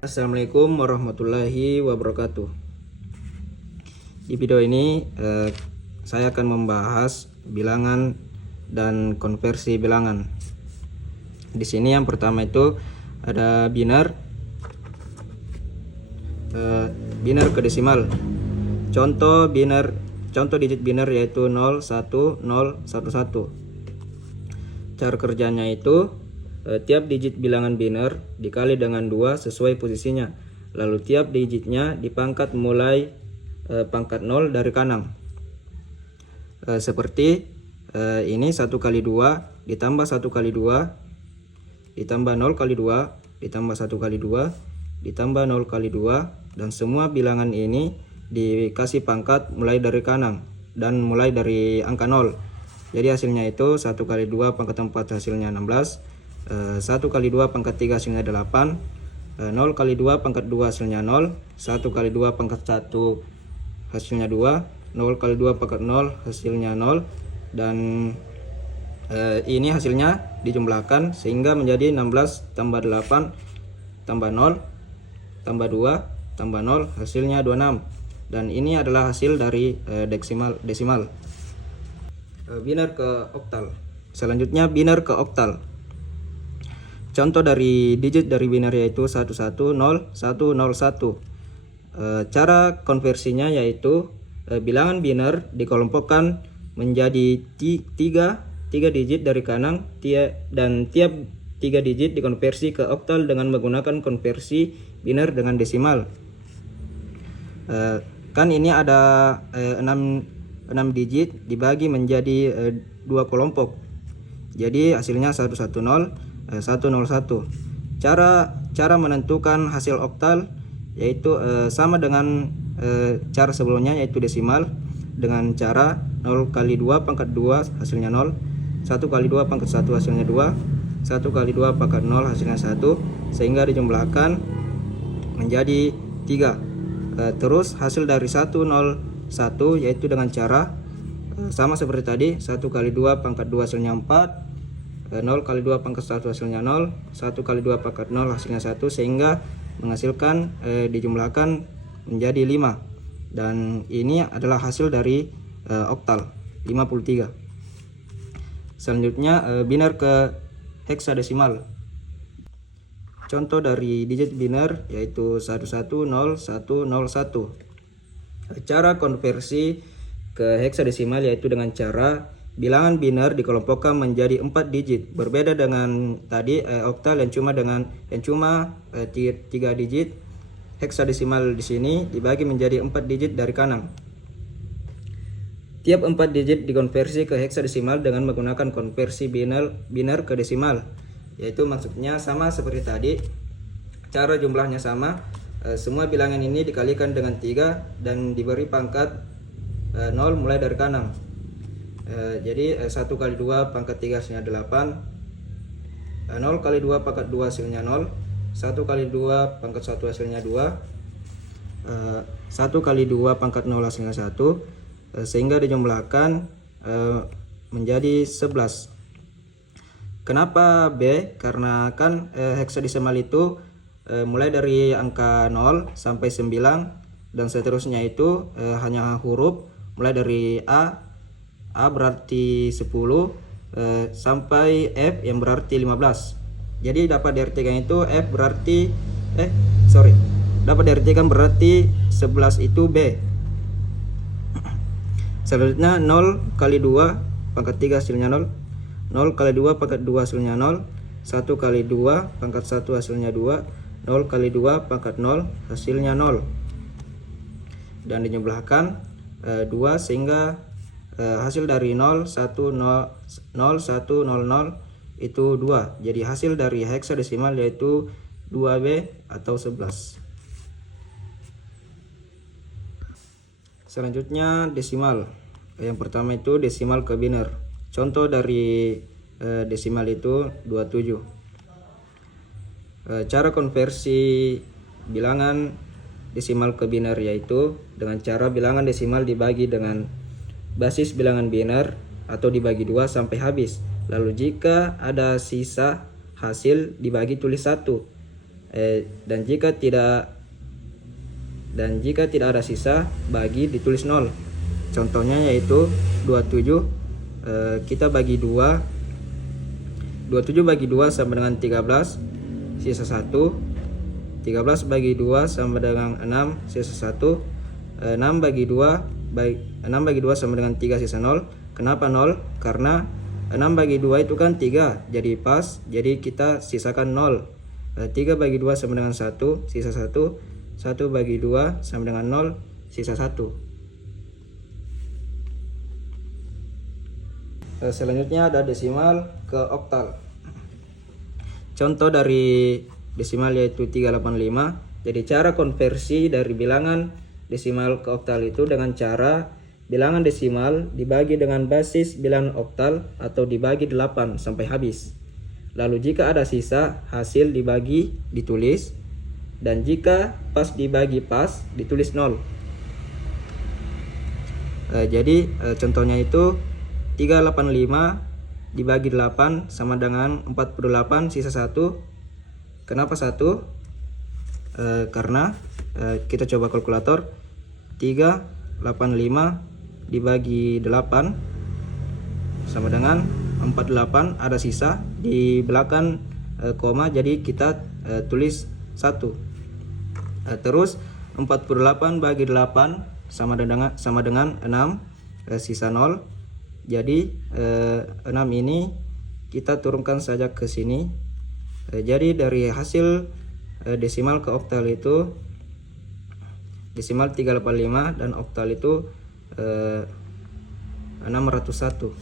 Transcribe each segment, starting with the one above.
Assalamualaikum warahmatullahi wabarakatuh. Di video ini saya akan membahas bilangan dan konversi bilangan. Di sini yang pertama itu ada biner, ke desimal. Contoh digit biner yaitu 0, 1, 0, 1, 1. Cara kerjanya itu tiap digit bilangan biner dikali dengan 2 sesuai posisinya. Lalu tiap digitnya dipangkat mulai pangkat 0 dari kanan. Seperti ini 1 kali 2 ditambah 1 kali 2 ditambah 0 kali 2 ditambah 1 kali 2 ditambah 0 kali 2, dan semua bilangan ini dikasih pangkat mulai dari kanan dan mulai dari angka 0. Jadi hasilnya itu 1 kali 2 pangkat 4 hasilnya 16, 1 kali 2 pangkat 3 hasilnya 8, 0 kali 2 pangkat 2 hasilnya 0, 1 kali 2 pangkat 1 hasilnya 2, 0 kali 2 pangkat 0 hasilnya 0, dan ini hasilnya dijumlahkan sehingga menjadi 16 tambah 8 tambah 0 tambah 2 tambah 0 hasilnya 26, dan ini adalah hasil dari desimal. Biner ke oktal. Selanjutnya biner ke oktal. Contoh dari digit dari biner yaitu 110 101. Cara konversinya yaitu bilangan biner dikelompokkan menjadi 3 digit dari kanan, dan tiap 3 digit dikonversi ke oktal dengan menggunakan konversi biner dengan desimal. Kan ini ada 6 digit dibagi menjadi 2 kelompok. Jadi hasilnya 110 101. Cara menentukan hasil oktal yaitu sama dengan cara sebelumnya, yaitu desimal, dengan cara 0 kali 2 pangkat 2 hasilnya 0, 1 kali 2 pangkat 1 hasilnya 2, 1 kali 2 pangkat 0 hasilnya 1, sehingga dijumlahkan menjadi 3. Terus hasil dari 101 yaitu dengan cara sama seperti tadi, 1 kali 2 pangkat 2 hasilnya 4, 0 kali 2 pangkat 1 hasilnya 0, 1 kali 2 pangkat 0 hasilnya 1, sehingga menghasilkan dijumlahkan menjadi 5, dan ini adalah hasil dari oktal 53. Selanjutnya biner ke heksadesimal. Contoh dari digit biner yaitu 110 101. Cara konversi ke heksadesimal yaitu dengan cara bilangan biner dikelompokkan menjadi 4 digit. Berbeda dengan tadi oktal yang cuma 3 digit. Heksadesimal di sini dibagi menjadi 4 digit dari kanan. Tiap 4 digit dikonversi ke heksadesimal dengan menggunakan konversi biner ke desimal. Yaitu maksudnya sama seperti tadi. Cara jumlahnya sama. Semua bilangan ini dikalikan dengan 3 dan diberi pangkat 0 mulai dari kanan. Jadi 1 kali 2 pangkat 3 hasilnya 8, 0 kali 2 pangkat 2 hasilnya 0, 1 kali 2 pangkat 1 hasilnya 2, 1 kali 2 pangkat 0 hasilnya 1, sehingga dijumlahkan menjadi 11. Kenapa B? Karena kan heksadesimal itu mulai dari angka 0 sampai 9 dan seterusnya itu hanya huruf mulai dari A berarti 10 sampai F yang berarti 15. Jadi dapat diartikan itu F berarti dapat diartikan berarti 11 itu B. Selanjutnya 0 kali 2 pangkat 3 hasilnya 0, 0 kali 2 pangkat 2 hasilnya 0, 1 kali 2 pangkat 1 hasilnya 2, 0 kali 2 pangkat 0 hasilnya 0, dan dijumlahkan 2 sehingga hasil dari 0 1 0 0 1 0 0 itu 2. Jadi hasil dari heksadesimal yaitu 2B atau 11. Selanjutnya desimal. Yang pertama itu desimal ke biner. Contoh dari desimal itu 27. Cara konversi bilangan desimal ke biner yaitu dengan cara bilangan desimal dibagi dengan basis bilangan biner atau dibagi 2 sampai habis. Lalu jika ada sisa hasil dibagi tulis 1. Dan jika tidak ada sisa, bagi ditulis 0. Contohnya yaitu 27, kita bagi 2. 27 bagi 2 sama dengan 13, sisa 1. 13 bagi 2 sama dengan 6, sisa 1. 6 bagi 2 sama dengan 3, sisa 0. Kenapa 0? Karena 6 bagi 2 itu kan 3, jadi pas, jadi kita sisakan 0. 3 bagi 2 sama dengan 1, sisa 1. 1 bagi 2 sama dengan 0, sisa 1. Selanjutnya ada desimal ke oktal. Contoh dari desimal yaitu 385. Jadi cara konversi dari bilangan desimal ke oktal itu dengan cara bilangan desimal dibagi dengan basis bilangan oktal atau dibagi 8 sampai habis. Lalu jika ada sisa, hasil dibagi ditulis, dan jika pas dibagi pas ditulis 0. Jadi contohnya itu 385 dibagi 8 sama dengan 48, sisa 1. Kenapa 1? Karena kita coba kalkulator. 385 dibagi 8 sama dengan 48, ada sisa di belakang koma, jadi kita tulis 1. Terus 48 bagi 8 sama dengan 6, sisa 0. Jadi 6 ini kita turunkan saja ke sini. Jadi dari hasil desimal ke oktal itu, desimal 385 dan oktal itu 601.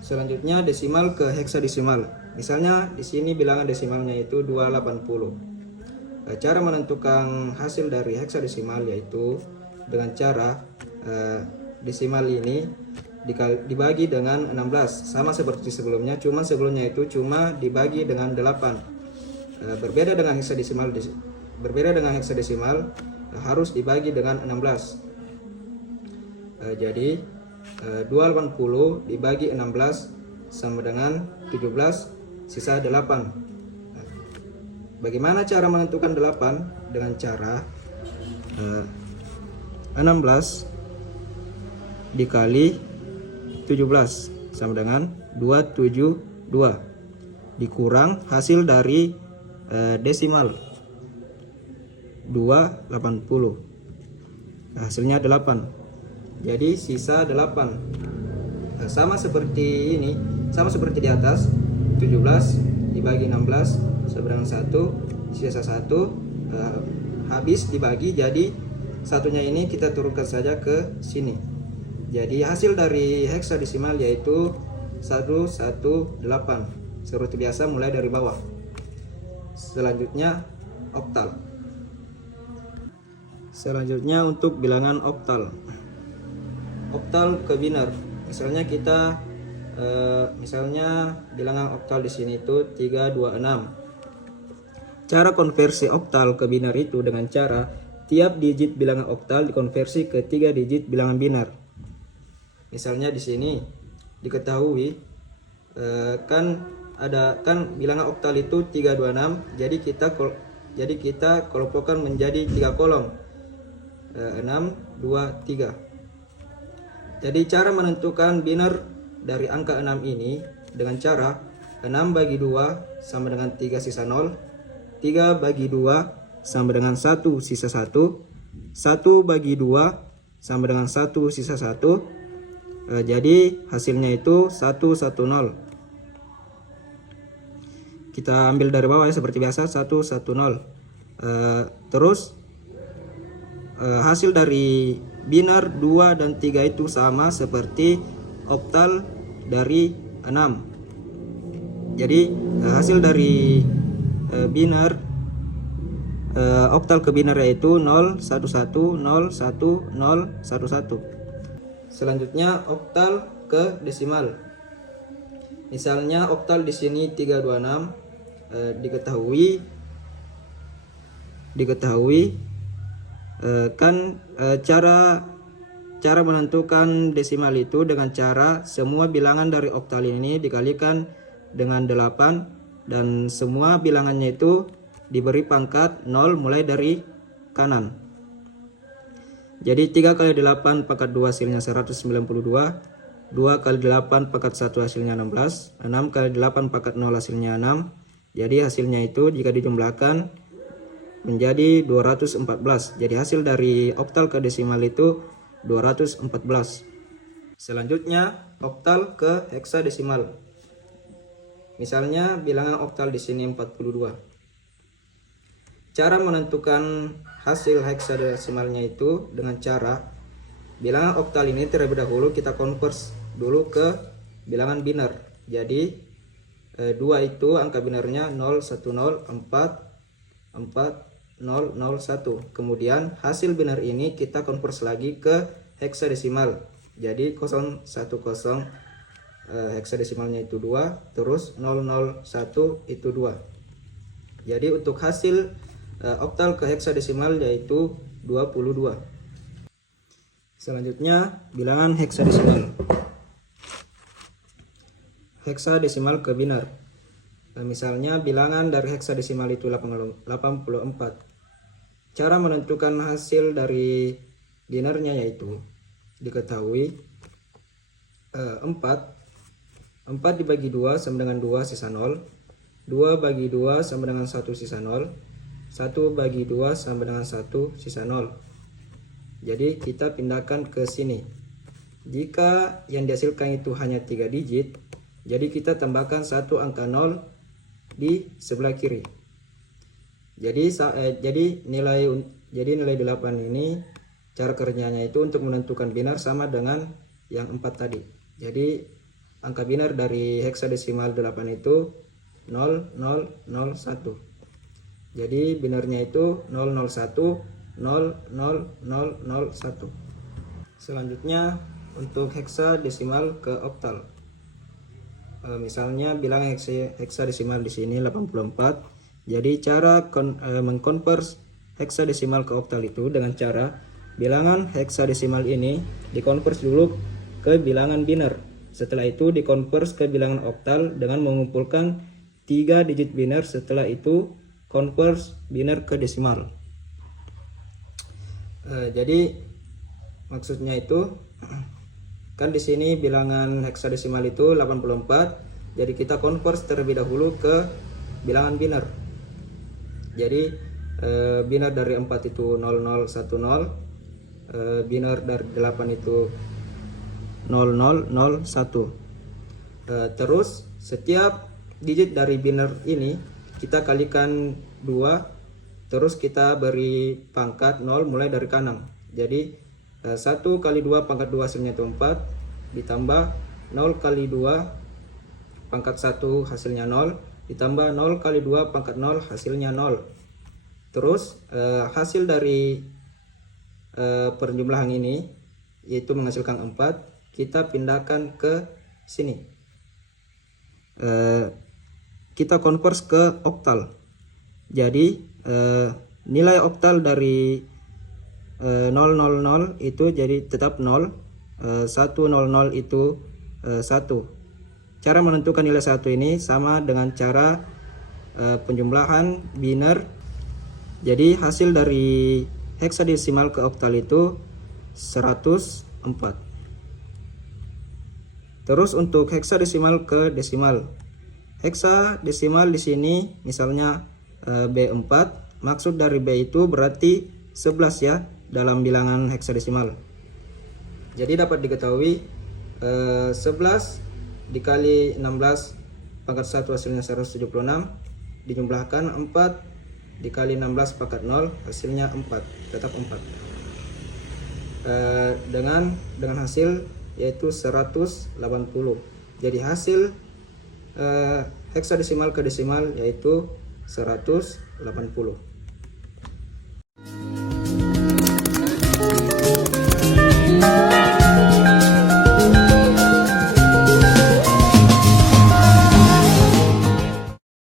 Selanjutnya desimal ke heksadesimal. Misalnya di sini bilangan desimalnya itu 280. Cara menentukan hasil dari heksadesimal yaitu dengan cara desimal ini dibagi dengan 16, sama seperti sebelumnya, cuma sebelumnya itu cuma dibagi dengan 8. Berbeda dengan heksadesimal harus dibagi dengan 16. Jadi 280 dibagi 16 sama dengan 17, sisa 8. Bagaimana cara menentukan 8? Dengan cara 16 dikali 17 sama dengan 272 dikurang hasil dari desimal 280. Hasilnya 8. Jadi sisa 8. Sama seperti ini, sama seperti di atas. 17 dibagi 16 sama dengan 1, sisa 1. Habis dibagi, jadi satunya ini kita turunkan saja ke sini. Jadi hasil dari heksadesimal yaitu 118. Seperti biasa mulai dari bawah. Selanjutnya oktal. Selanjutnya untuk bilangan oktal. Oktal ke biner. Misalnya kita bilangan oktal di sini itu 326. Cara konversi oktal ke biner itu dengan cara tiap digit bilangan oktal dikonversi ke 3 digit bilangan biner. Misalnya di sini diketahui kan bilangan oktal itu 326, jadi kita kelompokkan menjadi 3 kolom. 6, 2, 3. Jadi cara menentukan biner dari angka 6 ini dengan cara 6 bagi 2 sama dengan 3, sisa 0. 3 bagi 2 sama dengan 1, sisa 1. 1 bagi 2 sama dengan 1, sisa 1. Jadi hasilnya itu 110. Kita ambil dari bawah ya, seperti biasa 110. Terus hasil dari biner 2 dan 3 itu sama seperti oktal dari 6. Jadi hasil dari biner oktal ke biner yaitu 0, 1, 1, 0, 1, 0, 1, 1. Selanjutnya oktal ke desimal. Misalnya oktal di sini 326, diketahui cara menentukan desimal itu dengan cara semua bilangan dari oktal ini dikalikan dengan 8 dan semua bilangannya itu diberi pangkat 0 mulai dari kanan. Jadi 3 kali 8 pangkat 2 hasilnya 192, 2 kali 8 pangkat 1 hasilnya 16, 6 kali 8 pangkat 0 hasilnya 6. Jadi hasilnya itu jika dijumlahkan menjadi 214. Jadi hasil dari oktal ke desimal itu 214. Selanjutnya oktal ke heksadesimal. Misalnya bilangan oktal di sini 42. Cara menentukan hasil heksadesimalnya itu dengan cara bilangan oktal ini terlebih dahulu kita convert dulu ke bilangan biner. Jadi 2 itu angka binernya 0, 1, 0, 4, 4, 0, 0, 1. Kemudian hasil biner ini kita convert lagi ke heksadesimal. Jadi 0, 1, 0 heksadesimalnya itu 2, terus 0, 0, 1 itu 2. Jadi untuk hasil oktal ke heksadesimal yaitu 22. Selanjutnya bilangan heksadesimal. Heksadesimal ke biner. Misalnya bilangan dari heksadesimal itu 84. Cara menentukan hasil dari binernya yaitu diketahui 4 dibagi 2 sama dengan 2 sisa 0, 2 bagi 2 sama dengan 1 sisa 0, 1 bagi 2 sama dengan 1 sisa 0. Jadi kita pindahkan ke sini. Jika yang dihasilkan itu hanya 3 digit, jadi kita tambahkan 1 angka 0 di sebelah kiri. Jadi nilai 8 ini cara kerjanya itu untuk menentukan binar sama dengan yang 4 tadi. Jadi angka binar dari heksadesimal 8 itu 0001. Jadi binarnya itu 001 00001. Selanjutnya untuk heksadesimal ke oktal. Misalnya bilangan heksadesimal di sini 84. Jadi cara mengkonvers heksadesimal ke oktal itu dengan cara bilangan heksadesimal ini dikonvers dulu ke bilangan biner. Setelah itu dikonvers ke bilangan oktal dengan mengumpulkan 3 digit biner. Setelah itu konvers biner ke desimal. Jadi maksudnya itu kan di sini bilangan heksadesimal itu 84. Jadi kita konvers terlebih dahulu ke bilangan biner. Jadi biner dari 4 itu 0010, biner dari 8 itu 0001. Terus setiap digit dari biner ini kita kalikan 2, terus kita beri pangkat 0 mulai dari kanan. Jadi 1 kali 2 pangkat 2 hasilnya itu 4, ditambah 0 kali 2 pangkat 1 hasilnya 0, ditambah 0 kali 2 pangkat 0 hasilnya 0. Terus hasil dari perjumlahan ini yaitu menghasilkan 4, kita pindahkan ke sini. Kita konvers ke oktal. Jadi nilai oktal dari 000 itu jadi tetap 0, 100 itu 1. Cara menentukan nilai 1 ini sama dengan cara penjumlahan biner. Jadi hasil dari heksadesimal ke oktal itu 104. Terus untuk heksadesimal ke desimal. Heksadesimal di sini misalnya B4, maksud dari B itu berarti 11 ya dalam bilangan heksadesimal. Jadi dapat diketahui 11 dikali 16 pangkat 1 hasilnya 176, dijumlahkan 4 dikali 16 pangkat 0 hasilnya 4, tetap 4. Dengan hasil yaitu 180. Jadi hasil heksadesimal ke desimal yaitu 180.